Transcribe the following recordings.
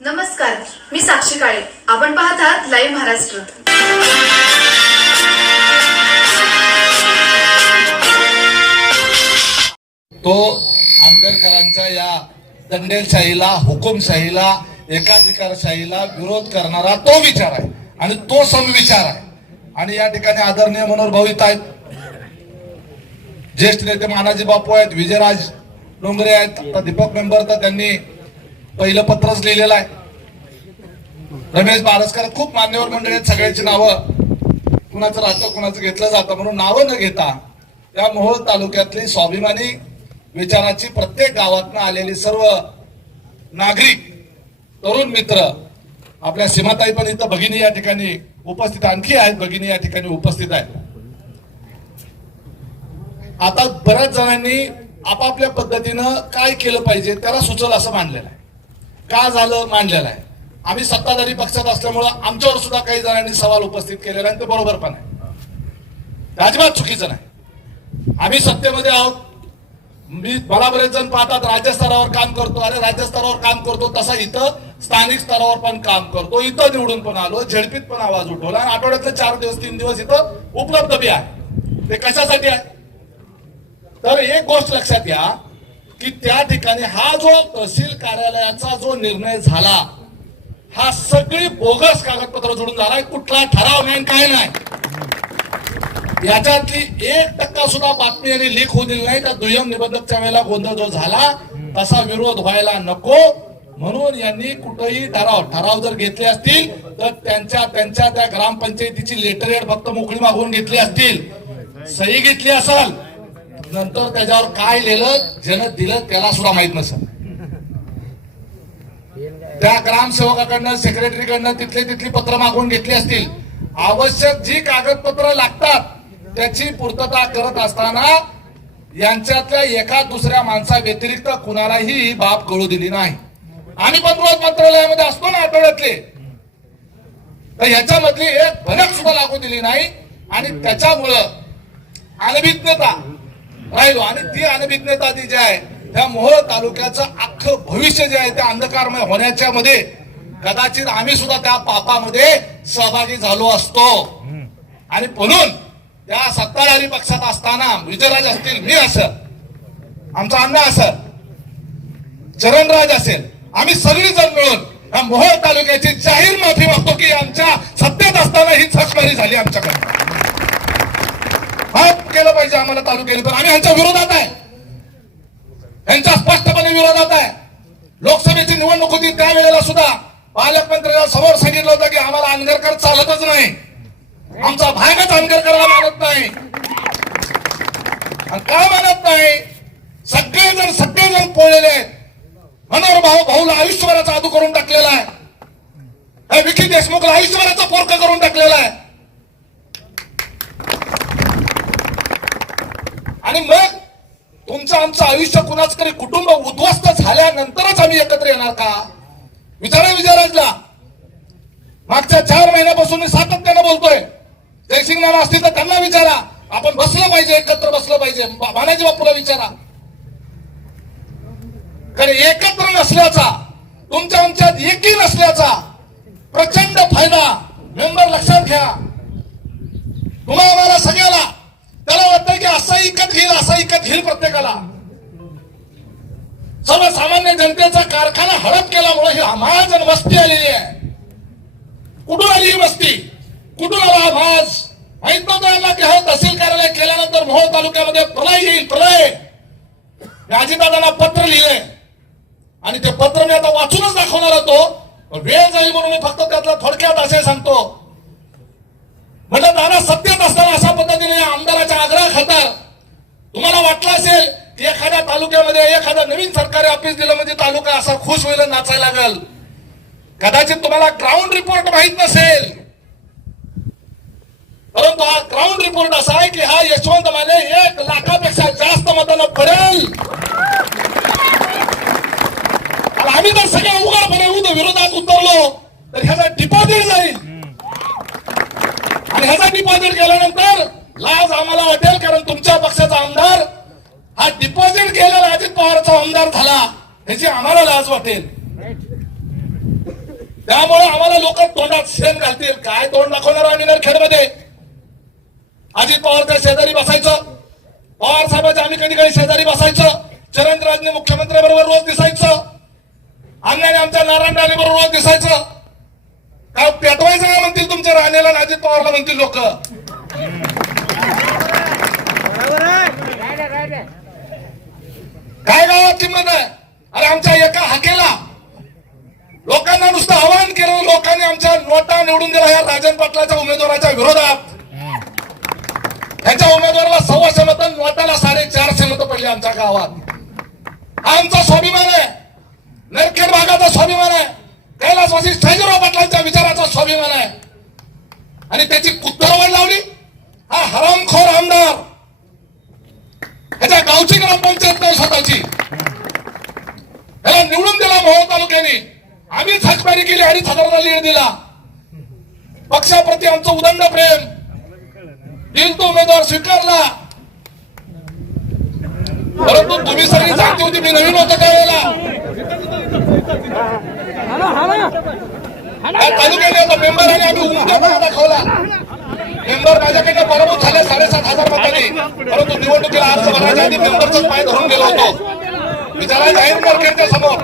नमस्कार मी साक्षी काळे. आपण पाहत आहात लाईव्ह महाराष्ट्र. तो आंबेडकरांच्या या दंडेलशाहीला हुकुमशाहीला एकाधिकारशाहीला विरोध करणारा तो विचार आहे. आणि तो समविचार आहे. आणि या ठिकाणी आदरणीय मनोहर आहेत. ज्येष्ठ नेते मानाजी बापू आहेत विजयराज डोंगरे आहेत. आता दीपक मेंबर तर त्यांनी पहिलं पत्रच लिहिलेलं आहे. रमेश बारसकर खूप मान्यवर मंडळी आहेत सगळ्यांची नावं. कुणाचं राहतं कुणाचं घेतलं जातं म्हणून नावं न घेता त्या मोहोळ तालुक्यातली स्वाभिमानी विचाराची प्रत्येक गावातनं आलेली सर्व नागरिक तरुण मित्र आपल्या सीमाताई पण इथं भगिनी या ठिकाणी उपस्थित आणखी आहेत भगिनी या ठिकाणी उपस्थित आहेत. आता बऱ्याच जणांनी आपापल्या पद्धतीनं काय केलं पाहिजे त्याला सुचल असं मानलेलं आहे. का झालं मांडलेलं आहे आम्ही सत्ताधारी पक्षात असल्यामुळं आमच्यावर सुद्धा काही जणांनी सवाल उपस्थित केलेला आहे ते बरोबर पण आहे. ते अजिबात चुकीचं नाही. आम्ही सत्तेमध्ये आहोत. मी मला बरेच जण पाहतात राज्य स्तरावर काम करतो. अरे राज्य स्तरावर काम करतो तसा इथं स्थानिक स्तरावर पण काम करतो. इथं निवडून पण आलो झेडपीत पण आवाज उठवला. आणि आठवड्यातले चार दिवस तीन दिवस इथं उपलब्ध बी आहे. ते कशासाठी आहे? तर एक गोष्ट लक्षात घ्या. की त्या ठिकाणी हा जो तहसील कार्यालयाचा जो निर्णय झाला हा सगळी बोगस कागदपत्र जोडून झालाय कुठला ठराव नाही काय नाही. याच्यातली एक टक्का सुद्धा बातमी आणि लीक होऊ दिली नाही. त्या दुय्यम निबंधकच्या वेळेला गोंधळ जो झाला तसा विरोध व्हायला नको. म्हणून यांनी कुठेही ठराव ठराव जर घेतले असतील तर त्यांच्या त्यांच्या त्या ग्रामपंचायतीची लेटर फक्त मोकळी मागवून घेतली असतील. सही घेतली असाल नंतर त्याच्यावर काय लिहिलं ज्यानं दिलं त्याला सुद्धा माहीत नसत त्या ग्रामसेवकाकडनं सेक्रेटरीकडनं तिथले तिथली पत्र मागून घेतली असतील. आवश्यक जी कागदपत्र लागतात त्याची पूर्तता करत असताना यांच्यातल्या एका दुसऱ्या माणसा व्यतिरिक्त कुणालाही ही बाब कळू दिली नाही. आम्ही पण रोज मंत्रालयामध्ये असतो ना आठवड्यातले. तर ह्याच्यामधली एक भनक सुद्धा लागू दिली नाही. आणि त्याच्यामुळं अनभिज्ञता राहिलो आणि ती अनभिज्ञता जी आहे त्या मोहोळ तालुक्याचं अख्खं भविष्य जे आहे त्या अंधकारमय होण्याच्या मध्ये कदाचित आम्ही सुद्धा त्या पापामध्ये सहभागी झालो असतो. आणि म्हणून त्या सत्ताधारी पक्षात असताना विजयराज असतील मी असं आमचा अण्णा असं चरणराज असेल आम्ही सगळी जण मिळून या मोहोळ तालुक्याची जाहीर माफी मागतो की आमच्या सत्तेत असताना ही थकमारी झाली आमच्याकडे. माफ केलं पाहिजे आम्हाला तालुक्याने पण आम्ही यांच्या विरोधात आहे. यांच्या स्पष्टपणे विरोधात आहे. लोकसभेची निवडणूक होती त्यावेळेला सुद्धा पालकमंत्र्यांना समोर सांगितलं होतं की आम्हाला अनगरकर चालतच नाही. आमचा भागच अनगरकरला मानत नाही. का मानत नाही? सगळेजण सगळेजण पोळलेले आहेत. मनोहर भाऊ भाऊला आयुष्यभराचा आदू करून टाकलेला आहे. विकी देशमुखला आयुष्यभराचा पोरका करून टाकलेला आहे. आणि मग तुमचं आमचं आयुष्य कुणाच तरी कुटुंब उद्ध्वस्त झाल्यानंतरच आम्ही एकत्र येणार का? विचारा विजयराजला. मागच्या चार महिन्यापासून मी सातत्यानं बोलतोय. जयसिंग नाना असतील तर त्यांना विचारा. आपण बसलं पाहिजे एकत्र बसलं पाहिजे. बा- बापूला विचारा. कारण एकत्र नसल्याचा तुमच्या आमच्यात एकी नसल्याचा प्रचंड फायदा. मेंबर लक्षात घ्या तुम्हाला आम्हाला सगळ्याला त्याला वाटतं की असा इकत घेईल असा इकत घेईल प्रत्येकाला. सर्वसामान्य जनतेचा कारखाना हडप केल्यामुळे ही महाजन वस्ती आलेली आहे. कुठून आली ही वस्ती? कुठून आला हा भाज? माहीत नव्हतं की हा तहसील कार्यालय केल्यानंतर मोहोळ तालुक्यामध्ये प्रलय येईल प्रलय. राजीदादांना पत्र लिहिलंय. आणि ते पत्र मी आता वाचूनच दाखवणार होतो. वेळ जाईल म्हणून मी फक्त त्यातला थोडक्यात असे सांगतो. म्हटलं दादा सत्तेत असताना अशा पद्धतीने आमदाराच्या आग्रह खातर तुम्हाला वाटलं असेल की एखाद्या तालुक्यामध्ये एखादा नवीन सरकारी ऑफिस दिलं म्हणजे तालुका असा खुश होईल नाचायला लागल? कदाचित तुम्हाला ग्राउंड रिपोर्ट माहीत नसेल. परंतु हा ग्राउंड रिपोर्ट असा आहे की हा यशवंत माने एक लाखापेक्षा जास्त मतानं पडेल. आम्ही जर सगळ्या उघडपणे उद्या विरोधात उतरलो तर ह्याचा डिपॉझिट जाईल. आणि ह्याचा डिपॉझिट केल्यानंतर लाज आम्हाला वाटेल कारण तुमच्या पक्षाचा आमदार हा डिपॉझिट केलेला अजित पवारचा आमदार झाला. ह्याची आम्हाला लाज वाटेल. त्यामुळे आम्हाला लोक तोंडात शेण घालतील. काय तोंड दाखवणार आम्ही नरखेडमध्ये? अजित पवारच्या शेजारी बसायचं. पवार साहेबांच्या आम्ही कधी कधी शेजारी बसायचं. चरणराजने मुख्यमंत्र्याबरोबर रोज दिसायचं. अण्णाने आमच्या नारायण राणे बरोबर रोज दिसायचं. काय पेटवायचं म्हणतील तुमच्या राणेला अजित पवारला म्हणतील लोक? काय गावात किंमत आहे अरे आमच्या एका हाकेला. लोकांना नुसतं आवाहन केलं लोकांनी आमच्या नोटा निवडून दिला या राजन पाटलाच्या उमेदवाराच्या विरोधात. ह्याच्या उमेदवाराला सव्वाशे मत नोटाला साडेचारशे मत पडली आमच्या गावात. हा आमचा स्वाभिमान आहे. नरखेड भागाचा स्वाभिमान आहे. कैलासवासी शाहीराव पाटलांच्या विचाराचा स्वाभिमान आहे. आणि त्याची कुत्तरवड लावली. हा हरामखोर आमदार गावची ग्रामपंचायत नाही स्वतःची. त्याला निवडून दिला मोहोळ तालुक्याने. आम्हीच हाकमारी केली अडीच हजाराला लीड दिला. पक्षाप्रती आमचं उदंड प्रेम. दिल तो उमेदवार स्वीकारला. परंतु तुम्ही सगळी जाणती होती मी नवीन होतो त्यावेळेला. तालुक्याने आता मेंबराने आम्ही उमदेपणा दाखवला. मेंबर माझ्याकडनं पराभूत झाले साडेसात हजार मतांनी. परंतु निवडणुकीला अर्ज भरायच्या आधी मेंबरचाच पाय धरून गेलो होतो. विचारा जाहीर मार्केटच्या समोर.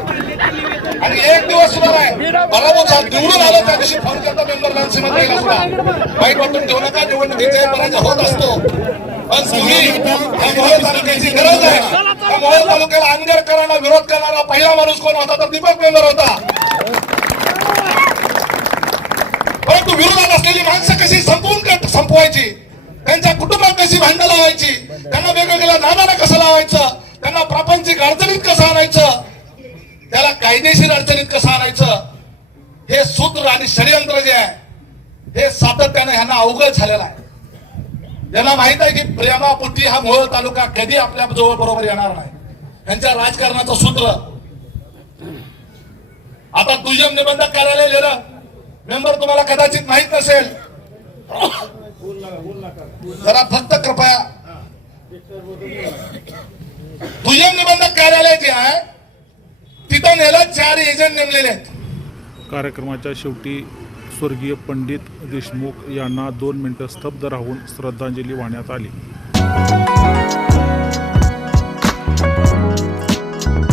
आणि एक दिवस सुद्धा नाही पराभूत निवडून आलो त्या दिवशी फोन करता मेंबर लांसीमत गेला सुद्धा. वाईट वाटून ठेवू नका निवडणुकीचे पराजय होत असतो. पण तुम्ही मोहोळ तालुक्याची गरज आहे. त्या मोहोळ तालुक्याला अंगर अंगरकरांना विरोध करणारा पहिला माणूस कोण होता तर दीपक मेंबर होता. परंतु विरोधात असलेली माणसं संपवायची. त्यांच्या कुटुंबात कशी भांडणं लावायची. त्यांना वेगवेगळ्या नादाला कसं लावायचं? त्यांना प्रापंचिक अडचणीत कसं आणायचं? त्याला कायदेशीर अडचणीत कसं आणायचं? हे सूत्र आणि षडयंत्र जे आहे हे सातत्याने ह्यांना अवघड झालेलं आहे. यांना माहीत आहे की प्रेमापोटी हा मोहळ तालुका कधी आपल्या जवळ बरोबर येणार नाही. यांच्या राजकारणाचं सूत्र. आता दुय्यम निबंधक कार्यालय लिहिलं. मेंबर तुम्हाला कदाचित माहीत नसेल. जरा फक्त कृपया. दुय्यम निबंधक कार्यालय जे आहे तिथं नेलं चार एजंट नेमलेले आहेत. कार्यक्रमाच्या शेवटी स्वर्गीय पंडित देशमुख यांना दोन मिनिटं स्तब्ध राहून श्रद्धांजली वाहण्यात आली.